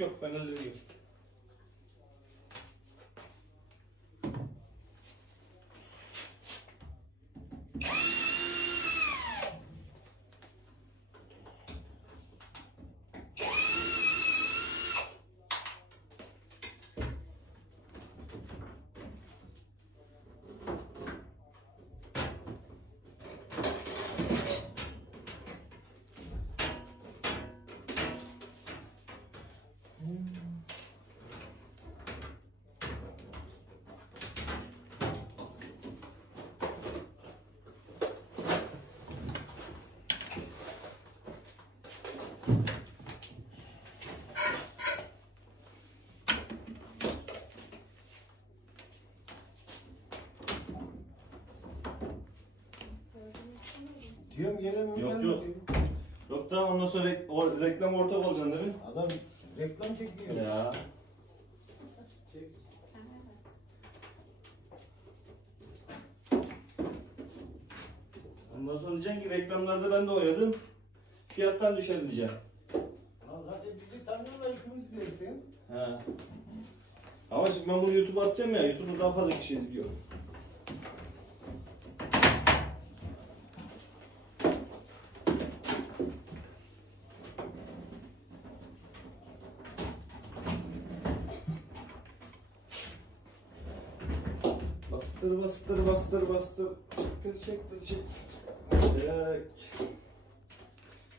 Yok yok, ben hallediyorum. Diyorum gene mi? Yok yok. Yok da ondan sonra o reklam ortak olacaksın değil mi? Adam reklam çekiyor. Ya. Çek. Ondan sonra diyeceksin ki reklamlarda ben de oynadım. Fiyattan düşer diyeceksin. Zaten bizi tanıyorlar, ikimiz dersin. He. Ama şimdi ben bunu YouTube'a atacağım ya. YouTube'da daha fazla kişi izliyor. Bastır bastır bastır bastır. Çektir çektir çek.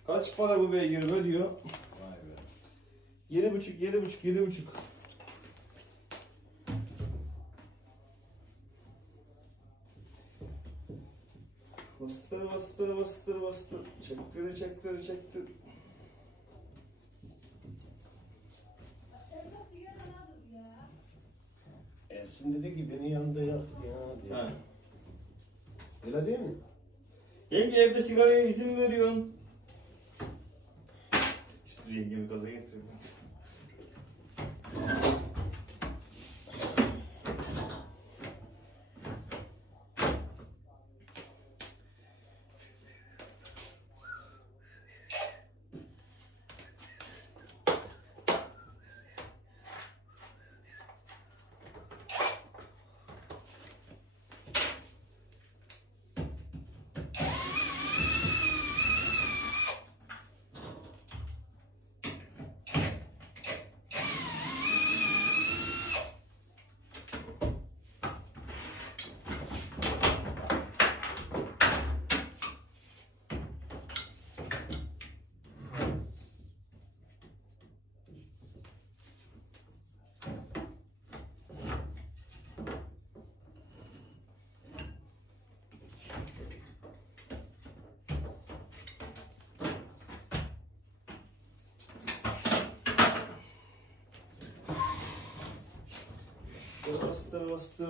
Kaç para bu beygir be diyor. Vay be. 7,5. Bastır. Çektir. Ersin dedi ki beni yanında yak ya diye. Ha. Öyle değil mi? Yenge evde sigaraya izin mi veriyorsun? İşte yengemi gaza getireyim.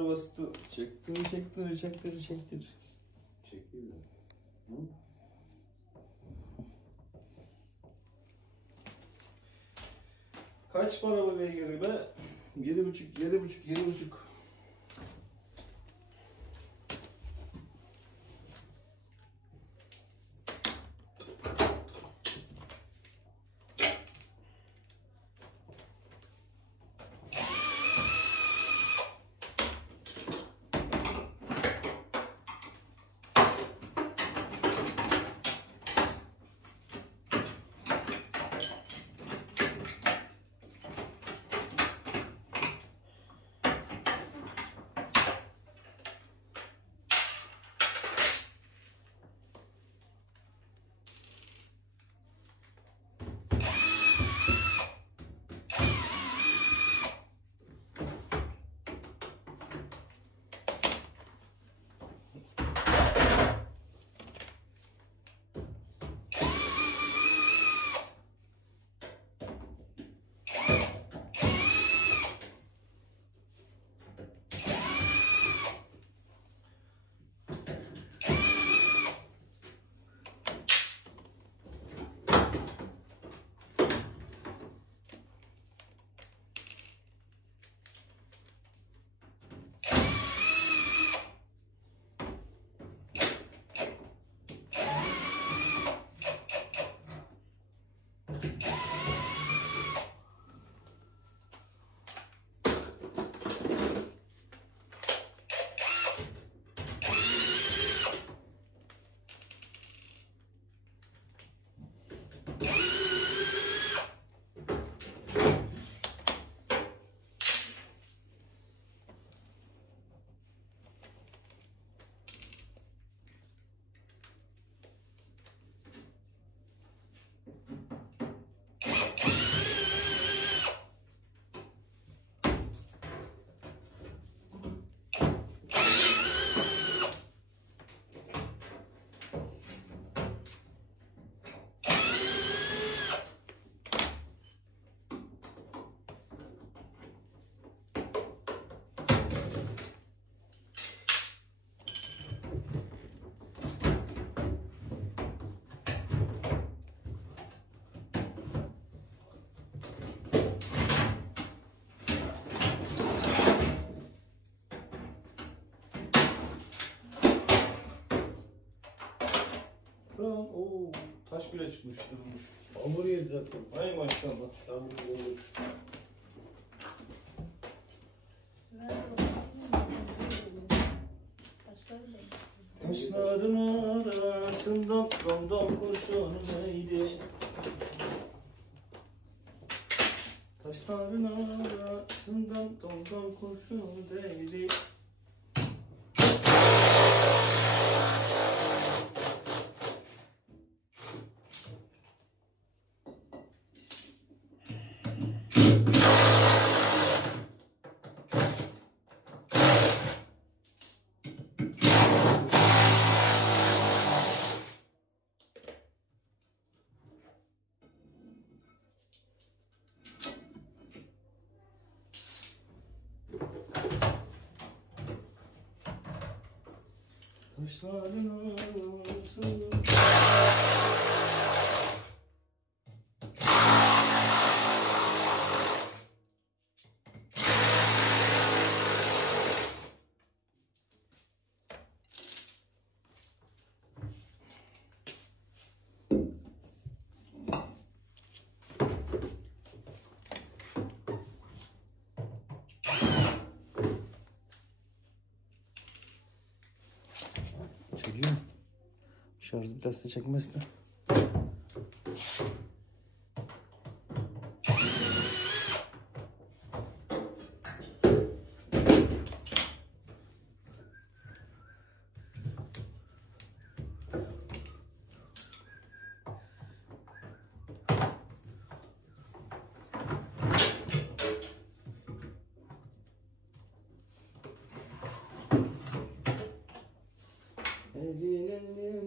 Bastır. Çektir. Çekiyor. Hı? Kaç para bu beygiri be? 7,5. toprağım. Oo, taş bile çıkmış, durmuş. Hamur yedi zaten. Ay maşallah. Hamur olur. Taşların arasında domdom kurşun neydi? Taşların arasında domdom kurşun değdi. Taşların arasında. Çekiyor mu? Şarjı biterse çekmez de.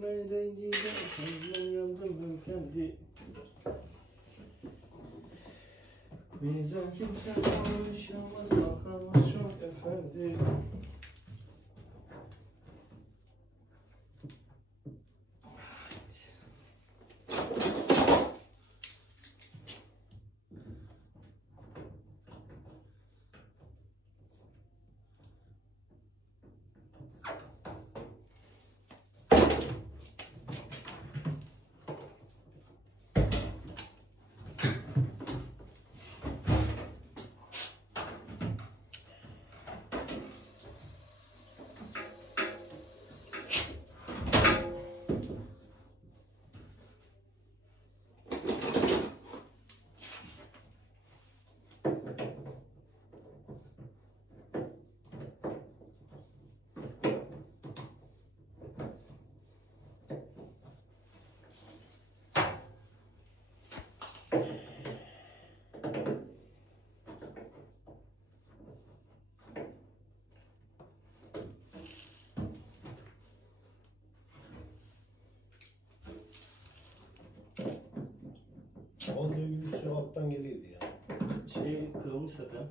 Elden giderken yandım kendi. Bizden kimse konuşamaz, bakamaz çok efendi. Olduğu gibi su alttan geliyordu ya. Şey kırılmış zaten.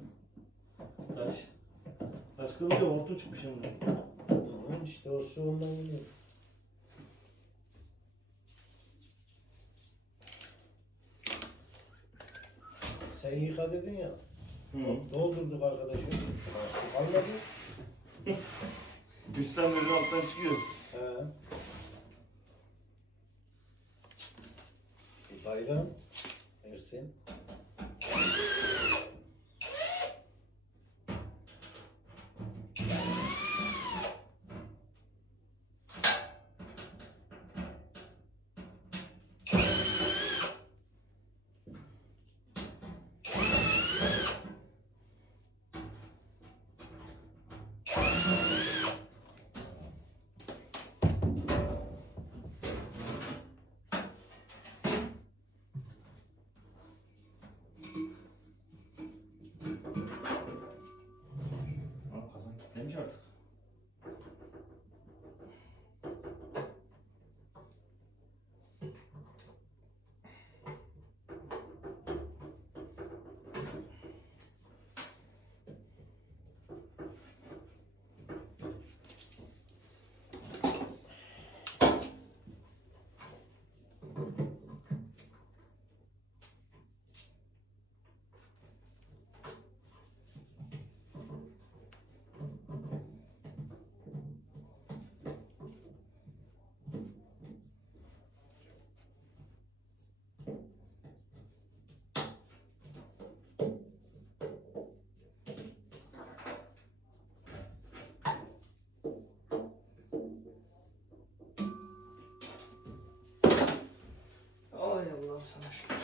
Taş. Taş kırılınca hortum çıkmış şimdi. Tamam işte o su ondan geliyor. Sen yıka dedin ya. Doldurduk arkadaşım. Su kalmadı. Üstten böyle alttan çıkıyor. He. Bayram. Ersin. Kazan kilitlemiş artık. sana şöyle.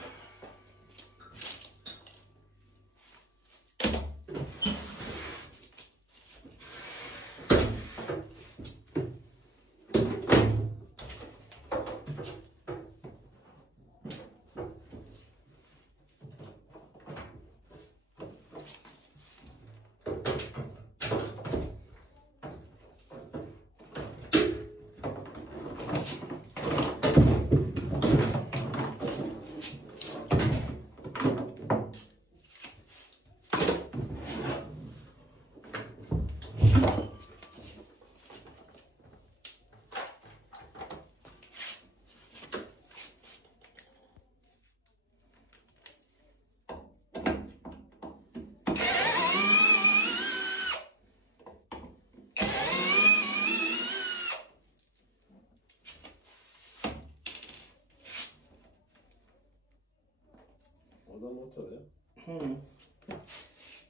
O da motor ya.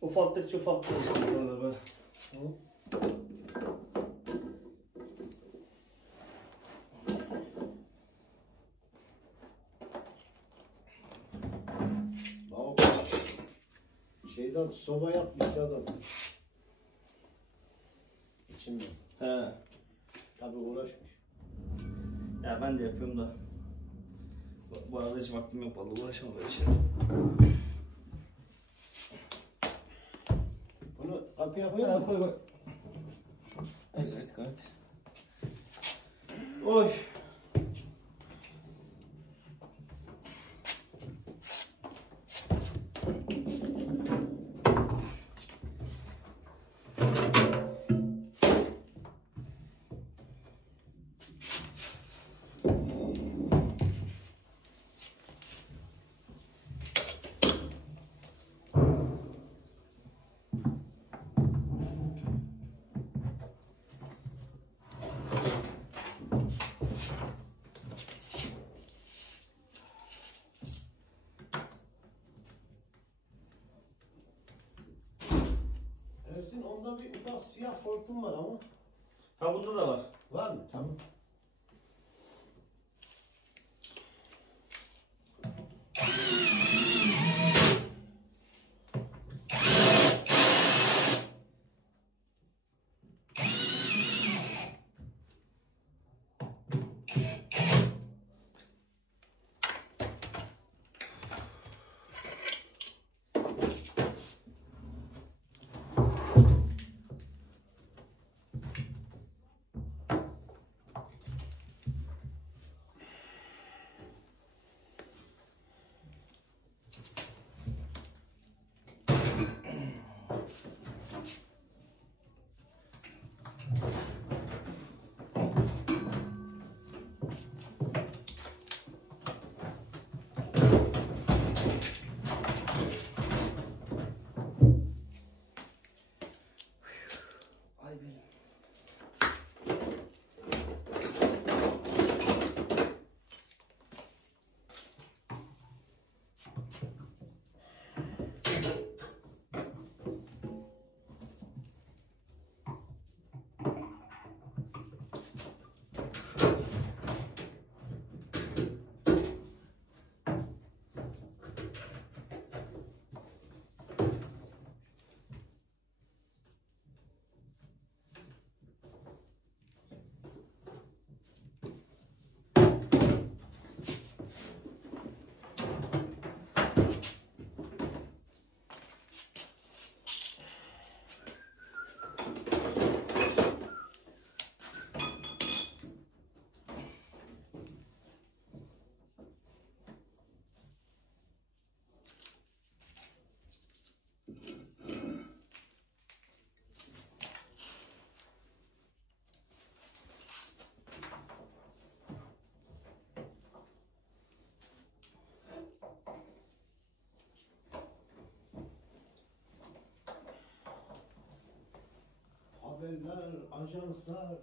Ufalttıkça ufalttıkça böyle. Hı? Bak şeyden soba yapmıştı adam. İçinde. He. Tabii uğraşmış. Ya ben de yapıyorum da. Bu arada hiç vaktim yok vallahi, uğraşamam böyle şey. Bunu kapıya koyar Ya mısın? koy koy. Evet evet. Oy. Ersin onda bir ufak siyah hortum var ama. Ha bunda da var. Var mı? Tamam. Ay benim. Haberler, ajanslar.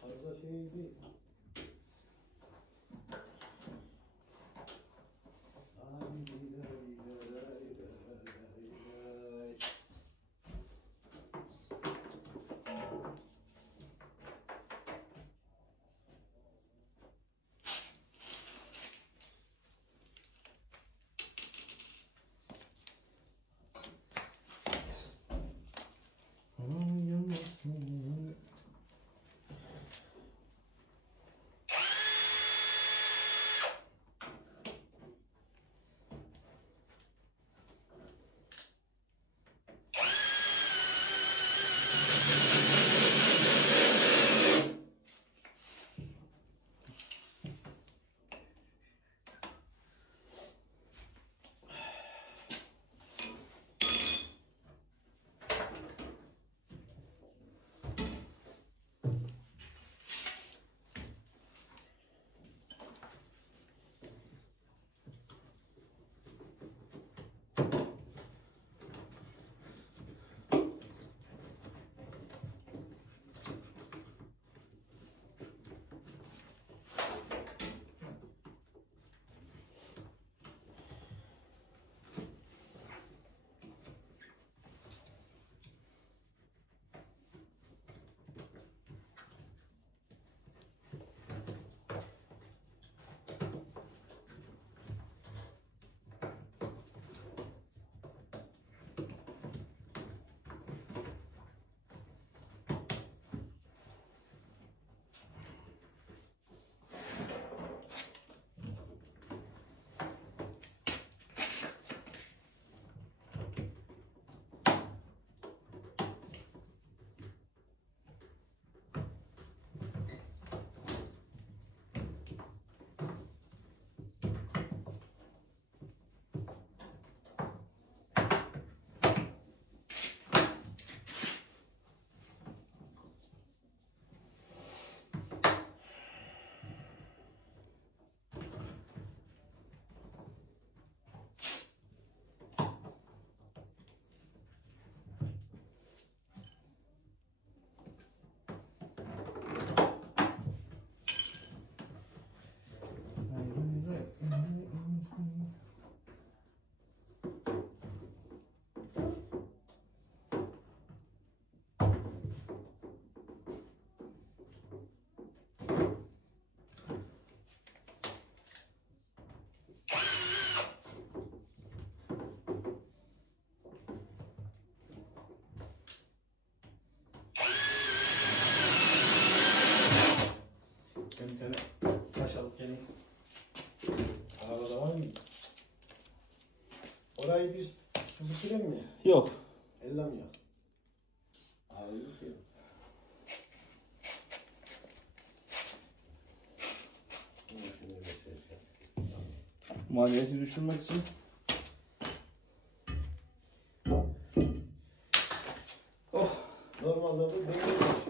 Fazla şey değil. Çay biz su bitirelim mi? Yok. Elle mi yok? Abi yok ya. Şunu bir ses yap. Maliyeti düşürmek için. Normalde bu demir taşı.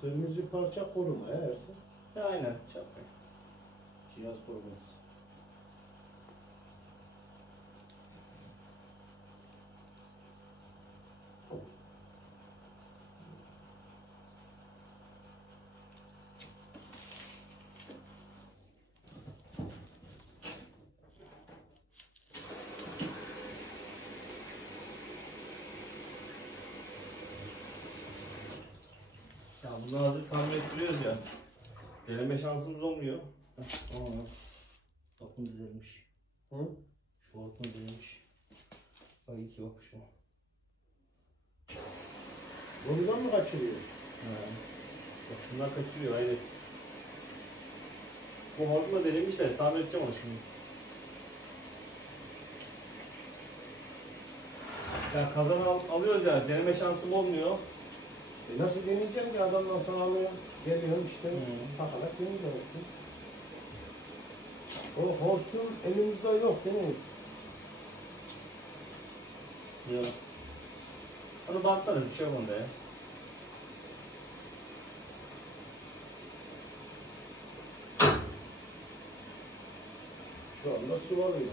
Kırmızı parça koruma Ersin. Aynen. Çaprak. Cihaz koruması. Ya bunu hazır tamir ettiriyoruz ya. Deneme şansımız olmuyor. Aa, bakın düzelmiş. Hı? Şu bakın düzelmiş. Ay iyi ki bakmışım. Buradan mı kaçırıyor? Bak şunlar kaçırıyor aynen. Bu hortumla denemişler. Tamir edeceğim onu şimdi. Ya kazan alıyoruz ya. Deneme şansım olmuyor. Nasıl deneyeceğim ki adamdan sonra alıyor. Geliyorum işte takarak deneyeceksin. O hortum elimizde yok değil mi? Ya. Onu bantlarız. Bir şey yok onda ya. Şu anda su alıyor.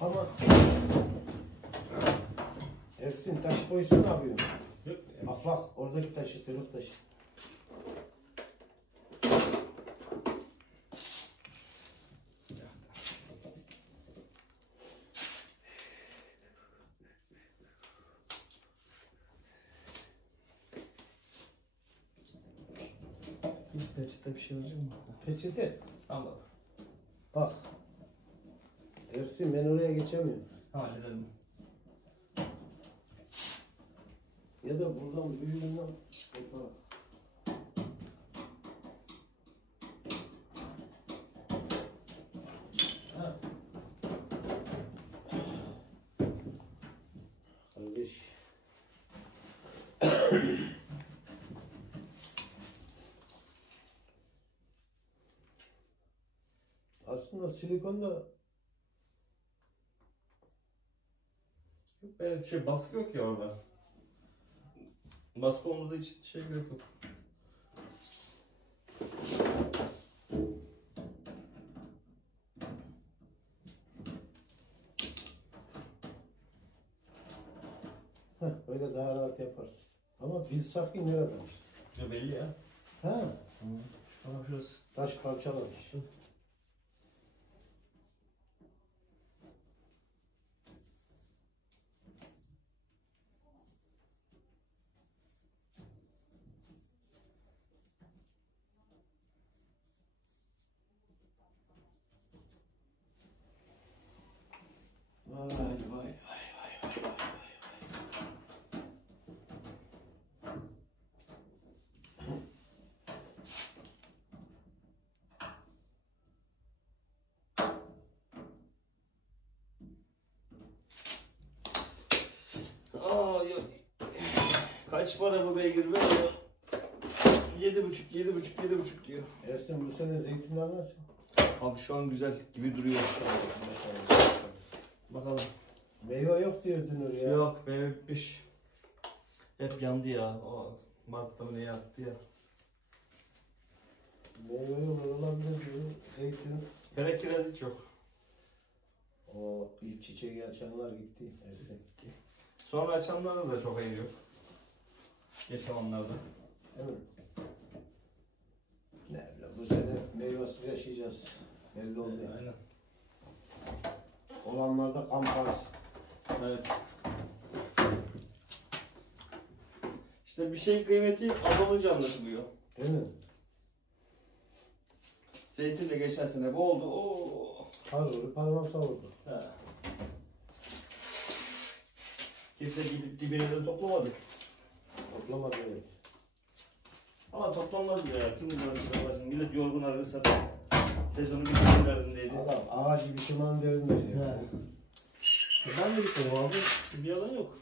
Ama Ersin taş boyusu ne yapıyor? Yok. Bak bak oradaki taşı, peluk taşı. Bir peçete bir şey olacak mı? Peçete. Allah. Bak. Ersin ben oraya geçemiyorum. Halledelim. Ya da buradan büyüğünden koparak. Ha. Kardeş. Aslında silikon da Yok be baskı yok ya orada. Baskı olmadığı için şey gerek yok. Böyle daha rahat yaparsın. Ama bil sakin nereden işte. Ya belli ya. Ha, Şu an şurası. taş parçalamış. Vay vay vay vay vay. Aa, yok. Kaç para bu beygir be? 7,5 diyor. Ersin bu sene zeytinler nasıl? Abi şu an güzel gibi duruyor. Bakalım. Meyve yok diyor Dünür ya. Yok meyve bitmiş. Hep yandı ya. O Mart'ta mı ne yaktı ya. Meyve yok olabilir diyor. Zeytin. Kara kiraz hiç yok. O ilk çiçeği açanlar gitti Ersin. Sonra açanlarda da çok ayı yok. Geç olanlarda. Değil mi? Ne bileyim bu sene meyvesiz yaşayacağız. Belli oldu yani. Aynen. Olanlarda kampas. Evet. İşte bir şeyin kıymeti az olunca anlaşılıyor. Değil mi? Zeytin de geçen sene bu oldu. Oo. Harbi parmak savurdu. He. Kimse gidip dibine de toplamadı. Toplamadı evet. Ama toplanmaz ya. Kim bunlar? Millet yorgun arada satar. Sezonu bitirme derdindeydi. Adam ağacı bitirmanın derinmeyecek. Ben de bittim abi. Bir yalan yok.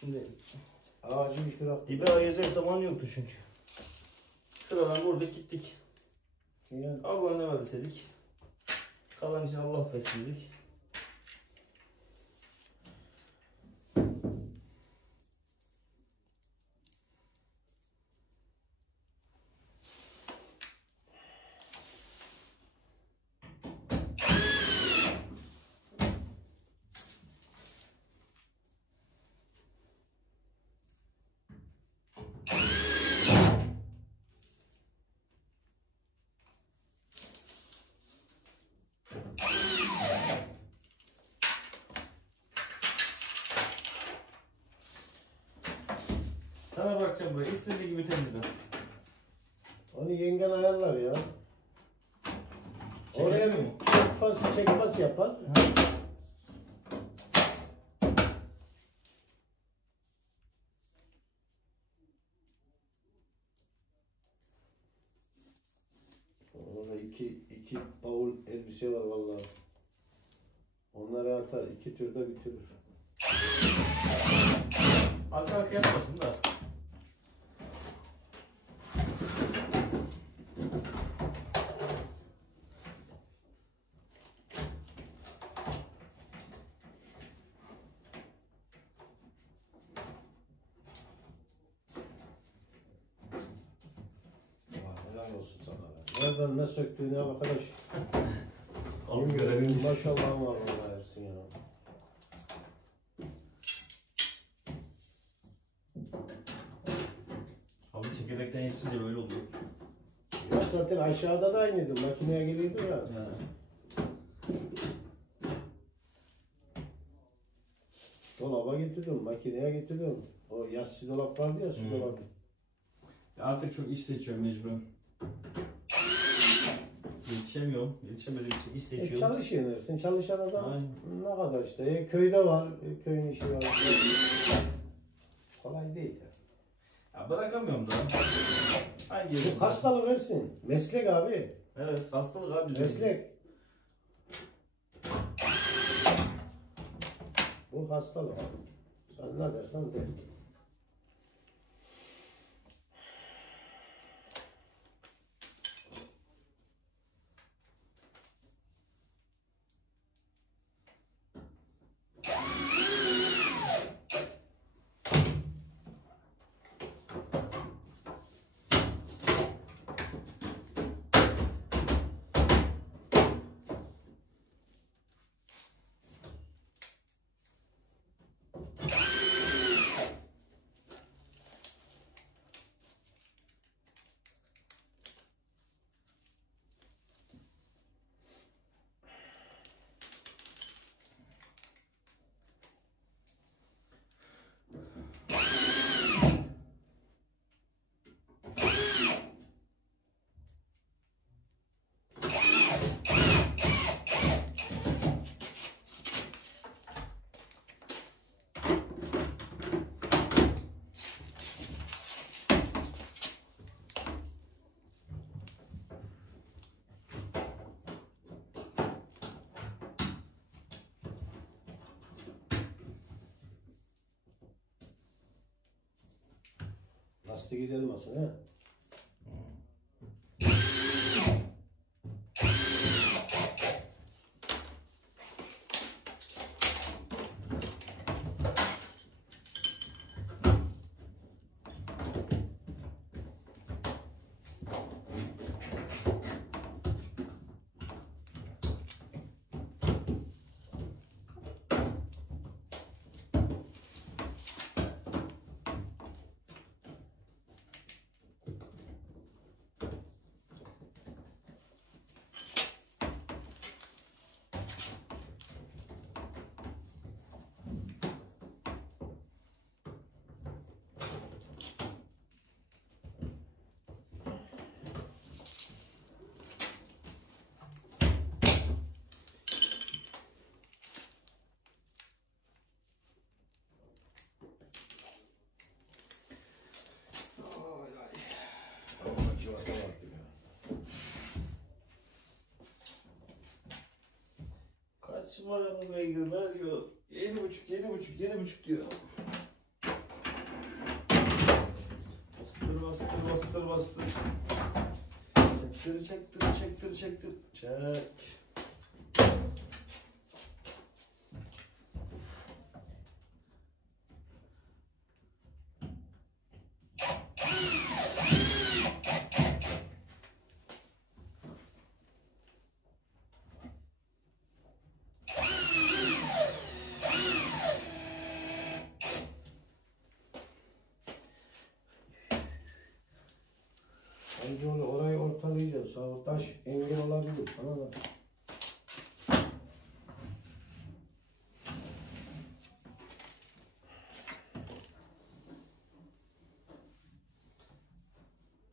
Şimdi Ağacı bitirak. dibe ayıracak zaman yoktu çünkü. Sıradan vurduk gittik. Yani Allah ne verdiyse dedik. Kalan için Allah affetsin dedik. Sana bırakacağım burayı. İstediği gibi temizle. onu yengen ayarlar ya. Oraya Çekelim mi? çekpas yapar. Orada iki bavul elbise var vallahi. Onları atar, iki türde bitirir. Arka arkaya yapmasın da. Helal olsun sana. Nereden ne söktüğüne arkadaş. Alıp görebiliriz. Maşallah var vallahi Ersin ya. Abi çekirdekten yetişince böyle oluyor. Ya zaten aşağıda da aynıydı. Makineye geliyordu ya. Yani. Dolaba getirdim, makineye getirdim. O yassı dolap vardı ya, su dolabı. Ya artık çok iş seçiyorum mecburen. Yetişemiyorum. Yetişemediğim için iş seçiyorum. Çalışıyorsun Ersin. Çalışan adam Aynen. ne kadar işte. Köyde var, köyün işi var. Kolay değil ya. Ya bırakamıyorum da. Hangi Bu hastalık Ersin. Meslek abi. Evet hastalık abi. bizim. Meslek. Bu hastalık. Sen ne dersen de. Lastik delmesin ha. Kaç var ama beygir ver diyor. 7,5 diyor. Bastır. Çektir. Çek. Bence onu orayı ortalayacağız. Sağ taş engel olabilir sana da.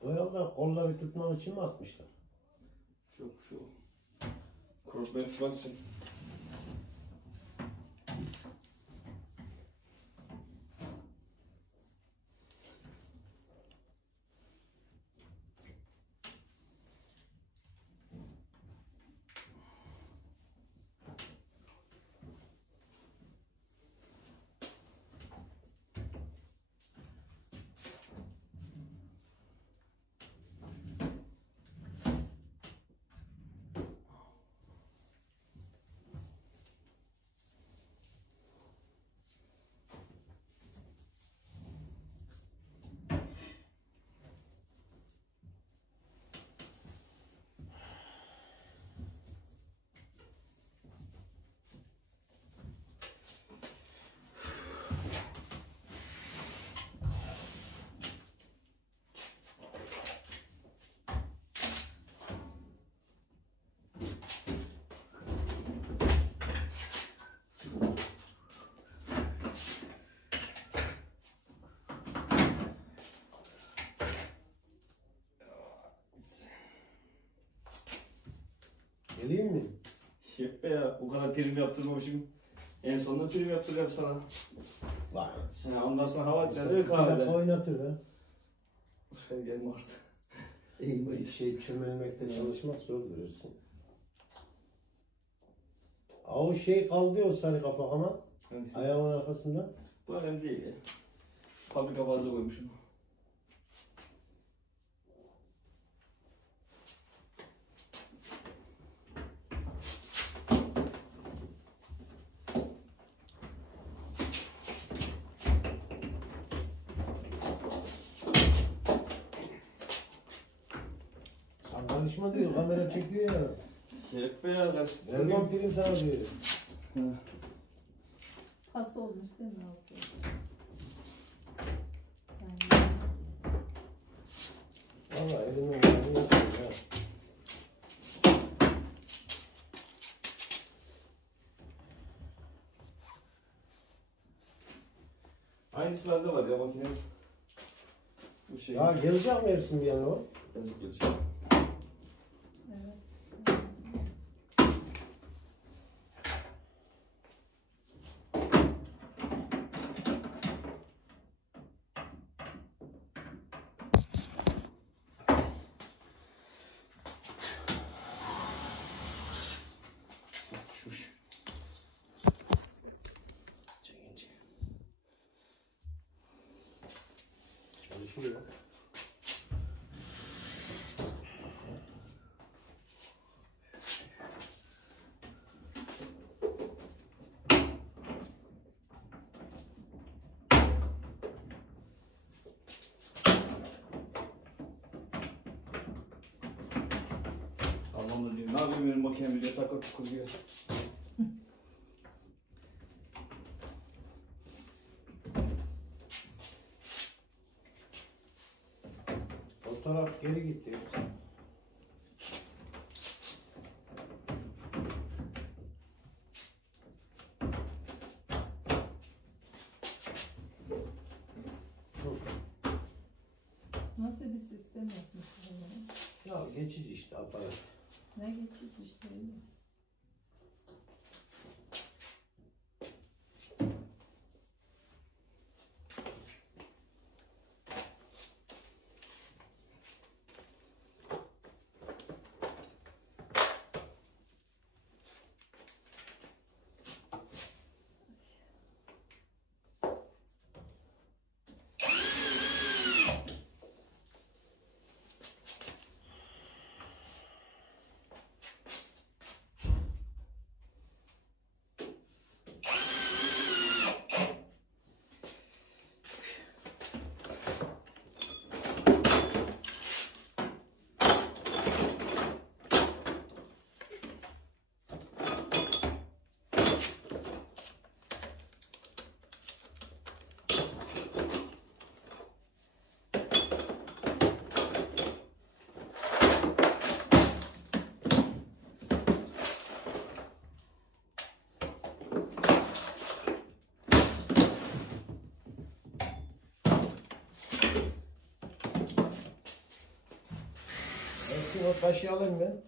Herhalde kolları tutmak için mi atmışlar? Şu. Crossband tutmak için. Geleyim mi? Yok be ya, o kadar prim yaptırmamışım. En sonunda prim yaptıracağım sana. Vay. Ondan sonra hava Sen açacağız değil mi 2 dakika kahvede? oynatır ha. Sen gelme artık. Bir şey çömelmekte çalışmak zor verirsin. O şey kaldı o sarı kapak ama Hangisi? ayağımın arkasında. Bu önemli değil ya. Fabrika fazla koymuşum. Sen konuşma diyor, kamera çekiyor ya. Yok be ya, kaç... Erman prim sana diyor. Pas olmuş değil mi altı? Valla elimin ayağını yapıyor ya. Aynısı bende var ya, makine. Bu şey. Ya gelecek mi Ersin bir yana o? Gelecek. Evet. Şuş. Çalışıyor. abi benim makine video takır tukur diyor. O taraf geri gitti. Nasıl bir sistem yapmışsın bunu? Ya geçici işte aparat. Ne geçici işte öyle. Ersin o taşı alayım ben.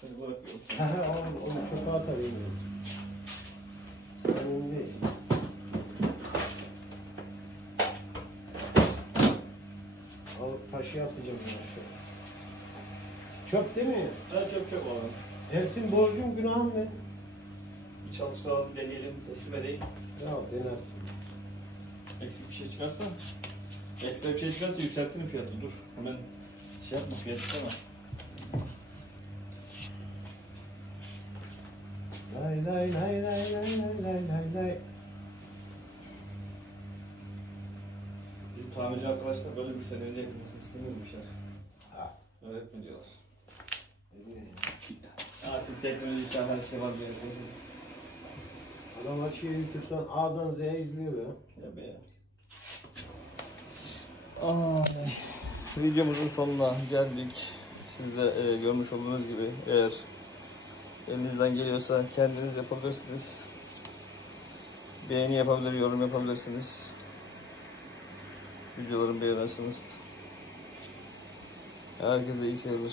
Seni bırakıyorum. Onu çöpe atayım. Önemli değil. Alıp taşı atacağım ben aşağı. Çöp değil mi? Ben çok oğlum. Ersin borcum günahım ne? Bir çalıştıralım, deneyelim, teslim edeyim. Ya denersin. Eksik bir şey çıkarsa, ekstra bir şey çıkarsa yükseltirim fiyatı. Dur, hemen şey yapma, fiyat isteme. Lay lay lay lay lay lay lay lay lay. Bizim tamirci arkadaşlar böyle müşterilerin yakınmasını istemiyormuşlar. Ha. Öğretme diyorlar. Ne diyeyim? Artık teknoloji için her şey var diye. Adam açıyor YouTube'dan A'dan Z'ye izliyor ya. Ya be ya. Videomuzun sonuna geldik. Siz de görmüş olduğunuz gibi eğer elinizden geliyorsa kendiniz yapabilirsiniz. Beğeni yapabilir, yorum yapabilirsiniz. Videolarımı beğenirsiniz. Herkese iyi seyirler.